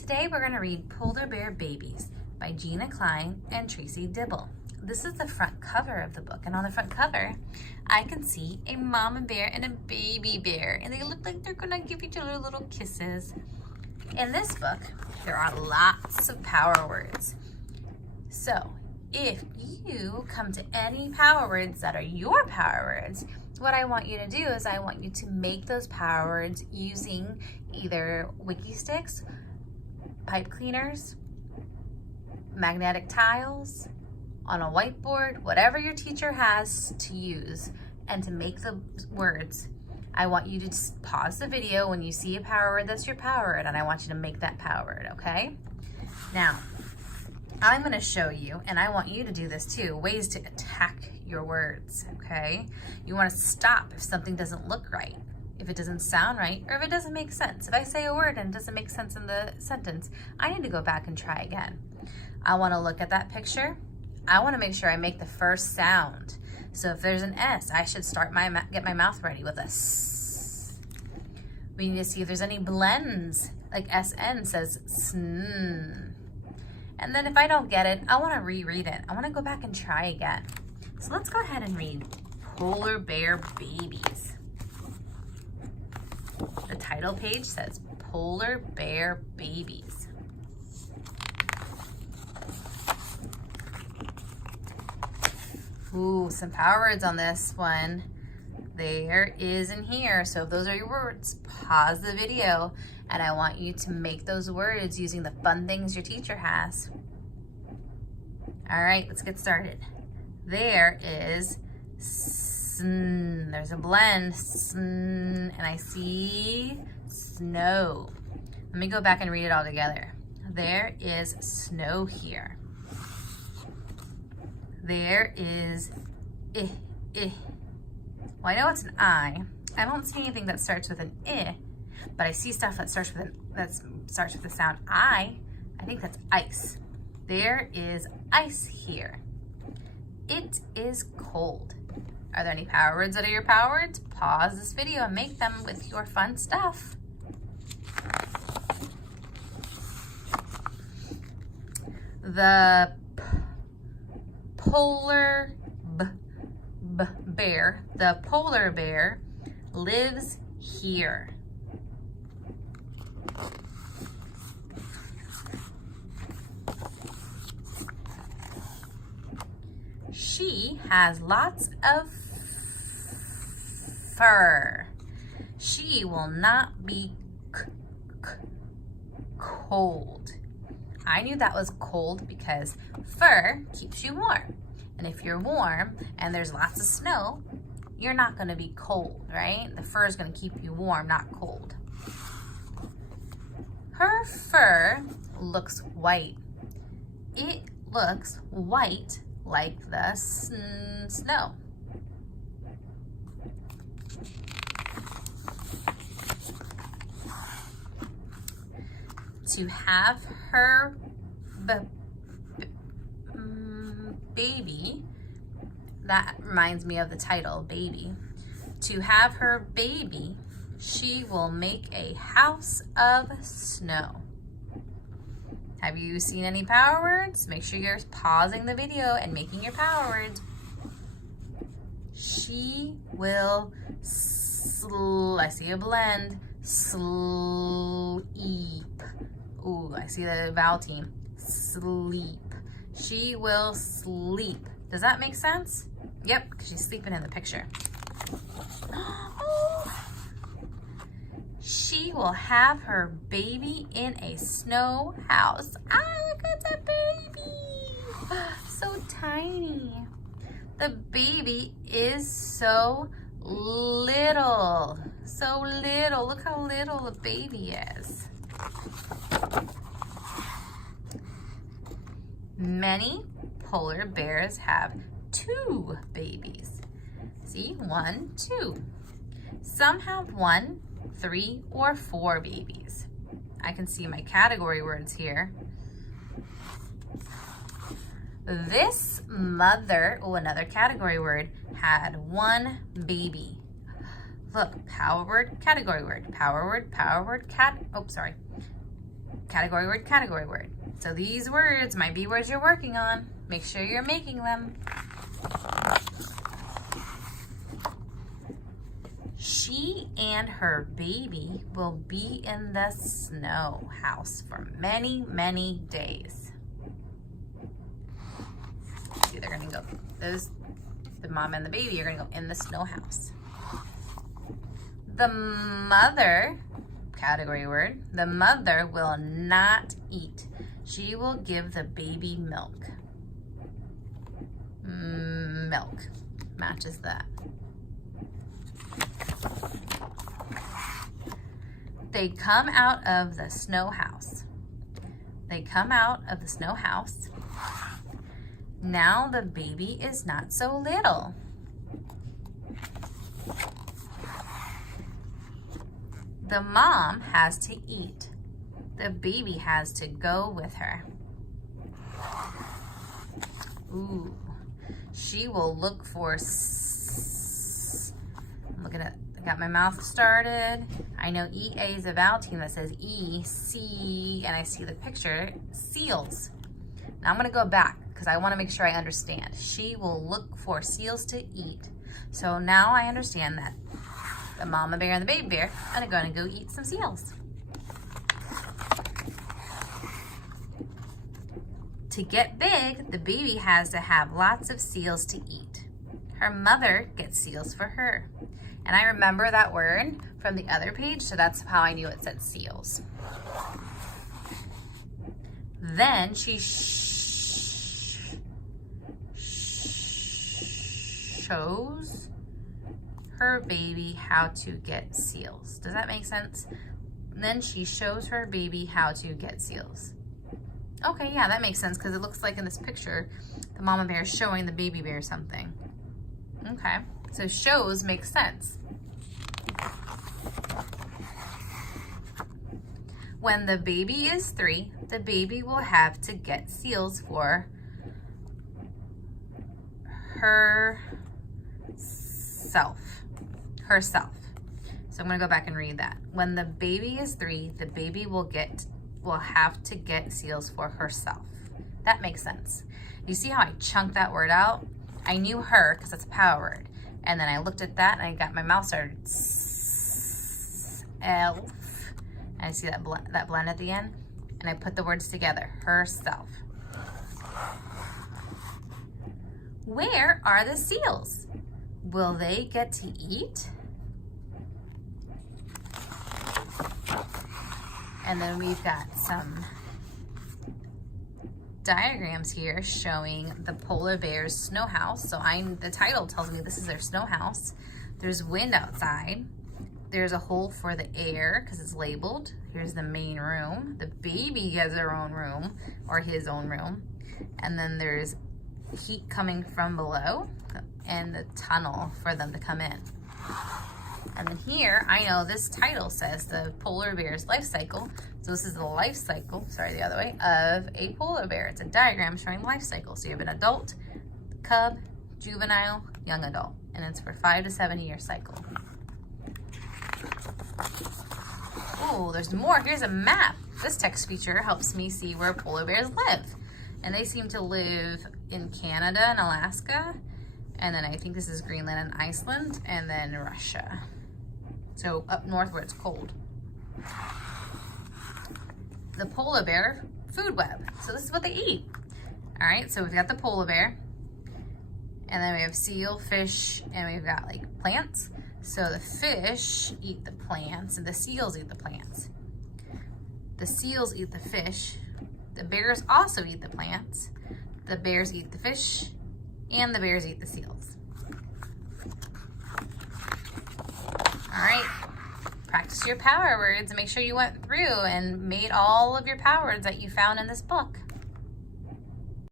Today we're going to read Polar Bear Babies by Gina Klein and Tracy Dibble. This is the front cover of the book, and on the front cover I can see a mama bear and a baby bear, and they look like they're going to give each other little kisses. In this book there are lots of power words. So if you come to any power words that are your power words, what I want you to do is I want you to make those power words using either Wiki Sticks, pipe cleaners, magnetic tiles, on a whiteboard, whatever your teacher has to use and to make the words. I want you to just pause the video when you see a power word that's your power word, and I want you to make that power word, okay? Now, I'm gonna show you, and I want you to do this too, ways to attack your words, okay? You wanna stop if something doesn't look right, if it doesn't sound right, or if it doesn't make sense. If I say a word and it doesn't make sense in the sentence, I need to go back and try again. I wanna look at that picture. I wanna make sure I make the first sound. So if there's an S, I should get my mouth ready with a S. We need to see if there's any blends, like SN says sn. And then if I don't get it, I wanna reread it. I wanna go back and try again. So let's go ahead and read Polar Bear Babies. The title page says Polar Bear Babies. Ooh, some power words on this one. There is in here. So if those are your words, pause the video and I want you to make those words using the fun things your teacher has. All right, let's get started. There is sn. There's a blend, sn, and I see snow. Let me go back and read it all together. There is snow here. There is Well, I know it's an I. I don't see anything that starts with an I, but I see stuff that starts with the sound I. I think that's ice. There is ice here. It is cold. Are there any power words that are your power words? Pause this video and make them with your fun stuff. The polar bear, the polar bear lives here. She has lots of fur. She will not be cold. I knew that was cold because fur keeps you warm. And if you're warm and there's lots of snow, you're not gonna be cold, right? The fur is gonna keep you warm, not cold. Her fur looks white. It looks white like the snow. To have her baby, that reminds me of the title, baby. To have her baby, she will make a house of snow. Have you seen any power words? Make sure you're pausing the video and making your power words. She will, I see a blend, sleep. Ooh, I see the vowel team, sleep. She will sleep. Does that make sense? Yep, because she's sleeping in the picture. Oh. She will have her baby in a snow house. Ah, look at the baby. So tiny. The baby is so little. So little. Look how little the baby is. Many polar bears have 2 babies. See, 1, 2. Some have 1, 3, or 4 babies. I can see my category words here. This mother, another category word, had 1 baby. Look, power word, category word, power word, category word, category word. So these words might be words you're working on. Make sure you're making them. She and her baby will be in the snow house for many, many days. See, they're gonna go, the mom and the baby are gonna go in the snow house. The mother, category word, the mother will not eat. She will give the baby milk. Milk matches that. They come out of the snow house. They come out of the snow house. Now the baby is not so little. The mom has to eat. The baby has to go with her. Ooh, she will look for, I'm looking at, I got my mouth started. I know EA is a vowel team that says E, C, and I see the picture, seals. Now I'm gonna go back because I wanna make sure I understand. She will look for seals to eat. So now I understand that the mama bear and the baby bear are gonna go eat some seals. To get big, the baby has to have lots of seals to eat. Her mother gets seals for her. And I remember that word from the other page, so that's how I knew it said seals. Then she shows her baby how to get seals. Does that make sense? Then she shows her baby how to get seals. Okay, yeah, that makes sense because it looks like in this picture, the mama bear is showing the baby bear something. Okay, so shows makes sense. When the baby is 3, the baby will have to get seals for herself. So I'm gonna go back and read that. When the baby is 3, the baby will have to get seals for herself. That makes sense. You see how I chunked that word out? I knew her because that's a power word. And then I looked at that and I got my mouth started. Elf. And I see that blend at the end. And I put the words together. Herself. Where are the seals? Will they get to eat? And then we've got some diagrams here showing the polar bear's snow house. So the title tells me this is their snow house. There's wind outside. There's a hole for the air because it's labeled. Here's the main room. The baby has their own room or his own room. And then there's heat coming from below and the tunnel for them to come in. And then here, I know this title says the polar bear's life cycle. So this is the life cycle, sorry, the other way, of a polar bear. It's a diagram showing the life cycle. So you have an adult, cub, juvenile, young adult. And it's for 5 to 7 year cycle. Oh, there's more. Here's a map. This text feature helps me see where polar bears live. And they seem to live in Canada and Alaska. And then I think this is Greenland and Iceland, and then Russia. So up north where it's cold. The polar bear food web. So this is what they eat. All right, so we've got the polar bear, and then we have seal, fish, and we've got like plants. So the fish eat the plants, and the seals eat the plants. The seals eat the fish. The bears also eat the plants. The bears eat the fish, and the bears eat the seals. All right, practice your power words and make sure you went through and made all of your power words that you found in this book.